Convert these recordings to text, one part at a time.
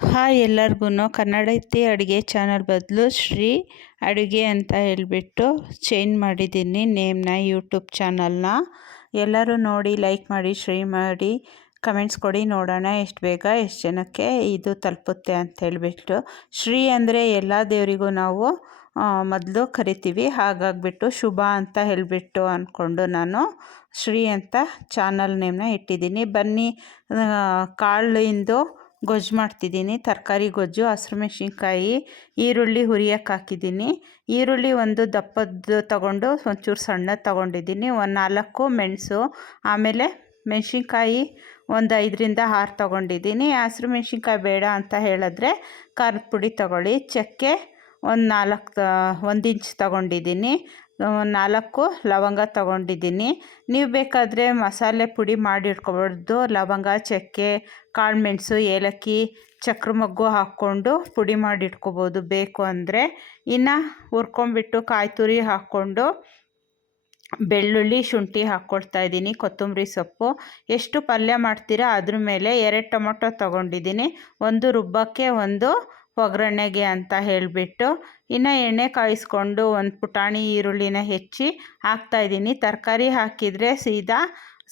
Hi ಎಲ್ಲರಿಗೂ ಕನ್ನಡತಿ ಅಡುಗೆ channel ಬದಲು ಶ್ರೀ ಅಡುಗೆ ಅಂತ ಹೇಳಿಬಿಟ್ಟು ಚೇಂಜ್ ಮಾಡಿದ್ದೀನಿ ನೇಮ್ನ ಯೂಟ್ಯೂಬ್ ಚಾನಲ್ನ. ಎಲ್ಲರೂ ನೋಡಿ ಲೈಕ್ ಮಾಡಿ ಶೇರ್ ಮಾಡಿ ಕಮೆಂಟ್ಸ್ ಕೊಡಿ, ನೋಡೋಣ ಎಷ್ಟು ಬೇಗ ಎಷ್ಟು ಜನಕ್ಕೆ ಇದು ತಲುಪುತ್ತೆ ಅಂತ ಹೇಳಿಬಿಟ್ಟು. ಶ್ರೀ ಅಂದರೆ ಎಲ್ಲ ದೇವರಿಗೂ ನಾವು ಮೊದಲು ಕರಿತೀವಿ, ಹಾಗಾಗಿಬಿಟ್ಟು ಶುಭ ಅಂತ ಹೇಳಿಬಿಟ್ಟು ಅಂದ್ಕೊಂಡು ನಾನು ಶ್ರೀ ಅಂತ ಚಾನಲ್ ನೇಮ್ನ ಇಟ್ಟಿದ್ದೀನಿ. ಬನ್ನಿ ಕಾಳಿಂದು ಗೊಜ್ಜು ಮಾಡ್ತಿದ್ದೀನಿ, ತರಕಾರಿ ಗೊಜ್ಜು. ಹಸಿರು ಮೆಣಸಿನ್ಕಾಯಿ, ಈರುಳ್ಳಿ ಹುರಿಯೋಕೆ ಹಾಕಿದ್ದೀನಿ. ಈರುಳ್ಳಿ ಒಂದು ದಪ್ಪದ್ದು ತಗೊಂಡು ಒಂಚೂರು ಸಣ್ಣದು ತೊಗೊಂಡಿದ್ದೀನಿ. ಒಂದು 4 ಮೆಣಸು, ಆಮೇಲೆ ಮೆಣಸಿನ್ಕಾಯಿ ಒಂದು 5ರಿಂದ 6 ತೊಗೊಂಡಿದ್ದೀನಿ. ಹಸಿರು ಮೆಣಸಿನ್ಕಾಯಿ ಬೇಡ ಅಂತ ಹೇಳಿದ್ರೆ ಖಾರದ ಪುಡಿ ತೊಗೊಳ್ಳಿ. ಚಕ್ಕೆ ಒಂದು 1 ಇಂಚ್ ತೊಗೊಂಡಿದ್ದೀನಿ. 4 ಲವಂಗ ತೊಗೊಂಡಿದ್ದೀನಿ. ನೀವು ಬೇಕಾದರೆ ಮಸಾಲೆ ಪುಡಿ ಮಾಡಿ ಇಟ್ಕೊಬಾರ್ದು. ಲವಂಗ, ಚಕ್ಕೆ, ಕಾಳುಮೆಣಸು, ಏಲಕ್ಕಿ, ಚಕ್ರ ಮೊಗ್ಗು ಹಾಕ್ಕೊಂಡು ಪುಡಿ ಮಾಡಿ ಇಟ್ಕೊಬೋದು ಬೇಕು ಅಂದರೆ. ಇನ್ನು ಹುರ್ಕೊಂಬಿಟ್ಟು ಕಾಯಿ ತುರಿ ಹಾಕ್ಕೊಂಡು ಬೆಳ್ಳುಳ್ಳಿ ಶುಂಠಿ ಹಾಕ್ಕೊಳ್ತಾ ಇದ್ದೀನಿ, ಕೊತ್ತಂಬರಿ ಸೊಪ್ಪು. ಎಷ್ಟು ಪಲ್ಯ ಮಾಡ್ತೀರಾ ಅದ್ರ ಮೇಲೆ 2 ಟೊಮೊಟೊ ತೊಗೊಂಡಿದ್ದೀನಿ, ಒಂದು ರುಬ್ಬಕ್ಕೆ ಒಂದು ಒಗ್ಗರಣೆಗೆ ಅಂತ ಹೇಳಿಬಿಟ್ಟು. ಇನ್ನು ಎಣ್ಣೆ ಕಾಯಿಸ್ಕೊಂಡು ಒಂದು ಪುಟಾಣಿ ಈರುಳ್ಳಿನ ಹೆಚ್ಚಿ ಹಾಕ್ತಾಯಿದ್ದೀನಿ. ತರಕಾರಿ ಹಾಕಿದರೆ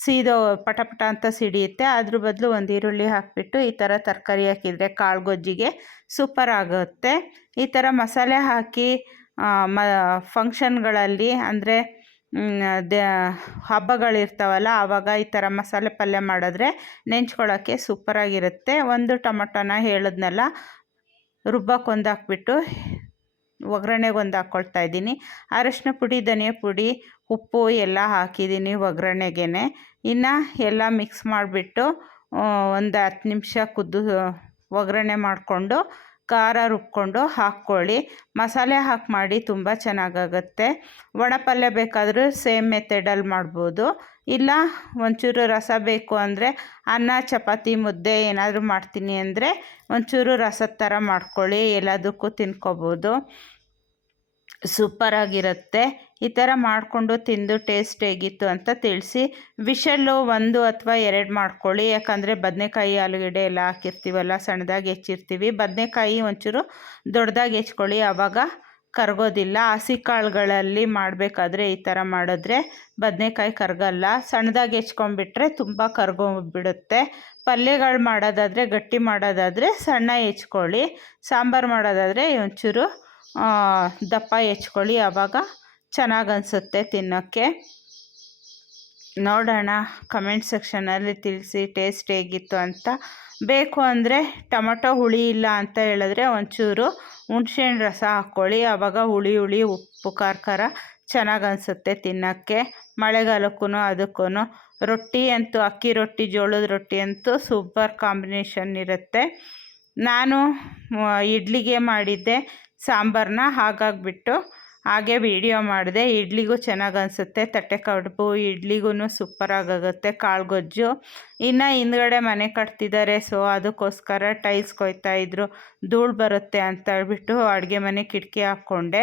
ಸೀದೋ ಪಟ ಅಂತ ಸಿಡಿಯುತ್ತೆ. ಅದ್ರ ಬದಲು ಒಂದು ಈರುಳ್ಳಿ ಹಾಕಿಬಿಟ್ಟು ಈ ಥರ ತರಕಾರಿ ಹಾಕಿದರೆ ಕಾಳು ಗೊಜ್ಜಿಗೆ ಸೂಪರ್ ಆಗುತ್ತೆ. ಈ ಥರ ಮಸಾಲೆ ಹಾಕಿ ಫಂಕ್ಷನ್ಗಳಲ್ಲಿ ಅಂದರೆ ಹಬ್ಬಗಳಿರ್ತಾವಲ್ಲ ಆವಾಗ ಈ ಥರ ಮಸಾಲೆ ಪಲ್ಯ ಮಾಡಿದ್ರೆ ನೆಂಚ್ಕೊಳ್ಳೋಕ್ಕೆ ಸೂಪರಾಗಿರುತ್ತೆ. ಒಂದು ಟೊಮೊಟೊನ ಹೇಳಿದ್ನಲ್ಲ, ರುಬ್ಬಕ್ಕೆ ಒಂದು ಹಾಕ್ಬಿಟ್ಟು ಒಗ್ಗರಣೆಗೆ ಒಂದು ಹಾಕ್ಕೊಳ್ತಾ ಇದ್ದೀನಿ. ಅರಶಿನ ಪುಡಿ, ಧನಿಯಾ ಪುಡಿ, ಉಪ್ಪು ಎಲ್ಲ ಹಾಕಿದ್ದೀನಿ ಒಗ್ಗರಣೆಗೆ. ಇನ್ನು ಎಲ್ಲ ಮಿಕ್ಸ್ ಮಾಡಿಬಿಟ್ಟು ಒಂದು 10 ನಿಮಿಷ ಒಗ್ಗರಣೆ ಮಾಡಿಕೊಂಡು ಖಾರ ರುಬ್ಕೊಂಡು ಹಾಕ್ಕೊಳ್ಳಿ. ಮಸಾಲೆ ಹಾಕಿ ಮಾಡಿ, ತುಂಬ ಚೆನ್ನಾಗಾಗುತ್ತೆ. ಒಣ ಪಲ್ಯ ಬೇಕಾದರೂ ಸೇಮ್ ಮೆಥಡಲ್ಲಿ ಮಾಡ್ಬೋದು. ಇಲ್ಲ ಒಂಚೂರು ರಸ ಬೇಕು ಅಂದರೆ ಅನ್ನ, ಚಪಾತಿ, ಮುದ್ದೆ ಏನಾದರೂ ಮಾಡ್ತೀನಿ ಅಂದರೆ ಒಂಚೂರು ರಸದ ಥರ ಮಾಡ್ಕೊಳ್ಳಿ, ಎಲ್ಲದಕ್ಕೂ ತಿನ್ಕೋಬೋದು, ಸೂಪರಾಗಿರುತ್ತೆ. ಈ ಥರ ಮಾಡಿಕೊಂಡು ತಿಂದು ಟೇಸ್ಟ್ ಹೇಗಿತ್ತು ಅಂತ ತಿಳಿಸಿ. ವಿಷಲ್ಲು 1 ಅಥವಾ 2 ಮಾಡ್ಕೊಳ್ಳಿ, ಯಾಕಂದರೆ ಬದನೆಕಾಯಿ, ಆಲೂಗಡ್ಡೆ ಎಲ್ಲ ಹಾಕಿರ್ತೀವಲ್ಲ, ಸಣ್ಣದಾಗಿ ಹೆಚ್ಚಿರ್ತೀವಿ. ಬದನೆಕಾಯಿ ಒಂಚೂರು ದೊಡ್ಡದಾಗಿ ಹೆಚ್ಕೊಳ್ಳಿ, ಆವಾಗ ಕರಗೋದಿಲ್ಲ. ಹಸಿ ಕಾಳುಗಳಲ್ಲಿ ಮಾಡಬೇಕಾದ್ರೆ ಈ ಥರ ಮಾಡಿದ್ರೆ ಬದನೆಕಾಯಿ ಕರಗಲ್ಲ. ಸಣ್ಣದಾಗಿ ಹೆಚ್ಕೊಂಡ್ಬಿಟ್ರೆ ತುಂಬ ಕರಗೋಗ್ಬಿಡುತ್ತೆ. ಪಲ್ಯಗಳು ಮಾಡೋದಾದರೆ, ಗಟ್ಟಿ ಮಾಡೋದಾದರೆ ಸಣ್ಣ ಹೆಚ್ಕೊಳ್ಳಿ. ಸಾಂಬಾರು ಮಾಡೋದಾದರೆ ಒಂಚೂರು ದಪ್ಪ ಹೆಚ್ಕೊಳ್ಳಿ, ಆವಾಗ ಚೆನ್ನಾಗಿ ಅನಿಸುತ್ತೆ ತಿನ್ನೋಕ್ಕೆ. ನೋಡೋಣ, ಕಮೆಂಟ್ ಸೆಕ್ಷನಲ್ಲಿ ತಿಳಿಸಿ ಟೇಸ್ಟ್ ಹೇಗಿತ್ತು ಅಂತ. ಬೇಕು ಅಂದರೆ ಟೊಮೊಟೊ ಹುಳಿ ಇಲ್ಲ ಅಂತ ಹೇಳಿದ್ರೆ ಒಂಚೂರು ಹುಣಸೆಹಣ್ಣು ರಸ ಹಾಕ್ಕೊಳ್ಳಿ, ಆವಾಗ ಹುಳಿ ಉಪ್ಪು ಖಾರ ಚೆನ್ನಾಗಿ ಅನಿಸುತ್ತೆ ತಿನ್ನೋಕ್ಕೆ. ಮಳೆಗಾಲಕ್ಕೂ ಅದಕ್ಕೂ ರೊಟ್ಟಿ ಅಂತೂ, ಅಕ್ಕಿ ರೊಟ್ಟಿ, ಜೋಳದ ರೊಟ್ಟಿ ಅಂತೂ ಸೂಪರ್ ಕಾಂಬಿನೇಷನ್ ಇರುತ್ತೆ. ನಾನು ಇಡ್ಲಿಗೆ ಮಾಡಿದ್ದೆ ಸಾಂಬಾರನ್ನ, ಹಾಗಾಗಿಬಿಟ್ಟು ಹಾಗೆ ವಿಡಿಯೋ ಮಾಡಿದೆ. ಇಡ್ಲಿಗೂ ಚೆನ್ನಾಗಿ ಅನಿಸುತ್ತೆ, ತಟ್ಟೆ ಕಡುಬು ಇಡ್ಲಿಗೂ ಸೂಪರಾಗುತ್ತೆ ಕಾಳು ಗೊಜ್ಜು. ಇನ್ನು ಹಿಂದ್ಗಡೆ ಮನೆ ಕಟ್ತಿದ್ದಾರೆ, ಸೊ ಅದಕ್ಕೋಸ್ಕರ ಟೈಲ್ಸ್ ಕೊಯ್ತಾಯಿದ್ರು, ಧೂಳು ಬರುತ್ತೆ ಅಂತ ಹೇಳ್ಬಿಟ್ಟು ಅಡುಗೆ ಮನೆ ಕಿಟಕಿ ಹಾಕ್ಕೊಂಡೆ,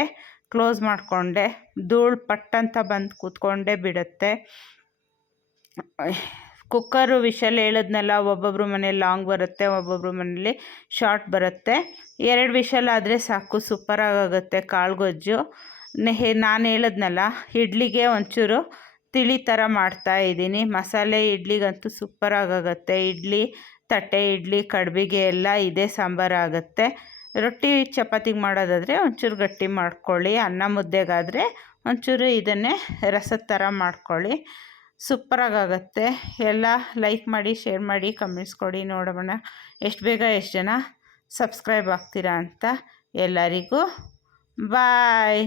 ಕ್ಲೋಸ್ ಮಾಡಿಕೊಂಡೆ. ಧೂಳು ಪಟ್ಟಂತ ಬಂದು ಕೂತ್ಕೊಂಡೇ ಬಿಡುತ್ತೆ. ಕುಕ್ಕರು ವಿಷಲ್ ಹೇಳಿದ್ನಲ್ಲ, ಒಬ್ಬೊಬ್ರು ಮನೇಲಿ ಲಾಂಗ್ ಬರುತ್ತೆ, ಒಬ್ಬೊಬ್ರು ಮನೇಲಿ ಶಾರ್ಟ್ ಬರುತ್ತೆ. 2 ವಿಷಲ್ ಆದರೆ ಸಾಕು, ಸೂಪರಾಗುತ್ತೆ ಕಾಳು ಗೊಜ್ಜು. ನಾನು ಹೇಳಿದ್ನಲ್ಲ, ಇಡ್ಲಿಗೆ ಒಂಚೂರು ತಿಳಿ ಥರ ಮಾಡ್ತಾಯಿದ್ದೀನಿ. ಮಸಾಲೆ ಇಡ್ಲಿಗಂತೂ ಸೂಪರಾಗುತ್ತೆ. ಇಡ್ಲಿ, ತಟ್ಟೆ ಇಡ್ಲಿ, ಕಡುಬಿಗೆ ಎಲ್ಲ ಇದೇ ಸಾಂಬಾರಾಗುತ್ತೆ. ರೊಟ್ಟಿ ಚಪಾತಿಗೆ ಮಾಡೋದಾದರೆ ಒಂಚೂರು ಗಟ್ಟಿ ಮಾಡ್ಕೊಳ್ಳಿ. ಅನ್ನ ಮುದ್ದೆಗಾದರೆ ಒಂಚೂರು ಇದನ್ನೇ ರಸದ ಥರ ಮಾಡ್ಕೊಳ್ಳಿ, ಸೂಪರಾಗುತ್ತೆ. ಎಲ್ಲ ಲೈಕ್ ಮಾಡಿ, ಶೇರ್ ಮಾಡಿ, ಕಮೆಂಟ್ಸ್ ಕೊಡಿ, ನೋಡೋಣ ಎಷ್ಟು ಬೇಗ ಎಷ್ಟು ಜನ ಸಬ್ಸ್ಕ್ರೈಬ್ ಆಗ್ತೀರಾ ಅಂತ. ಎಲ್ಲರಿಗೂ ಬಾಯ್.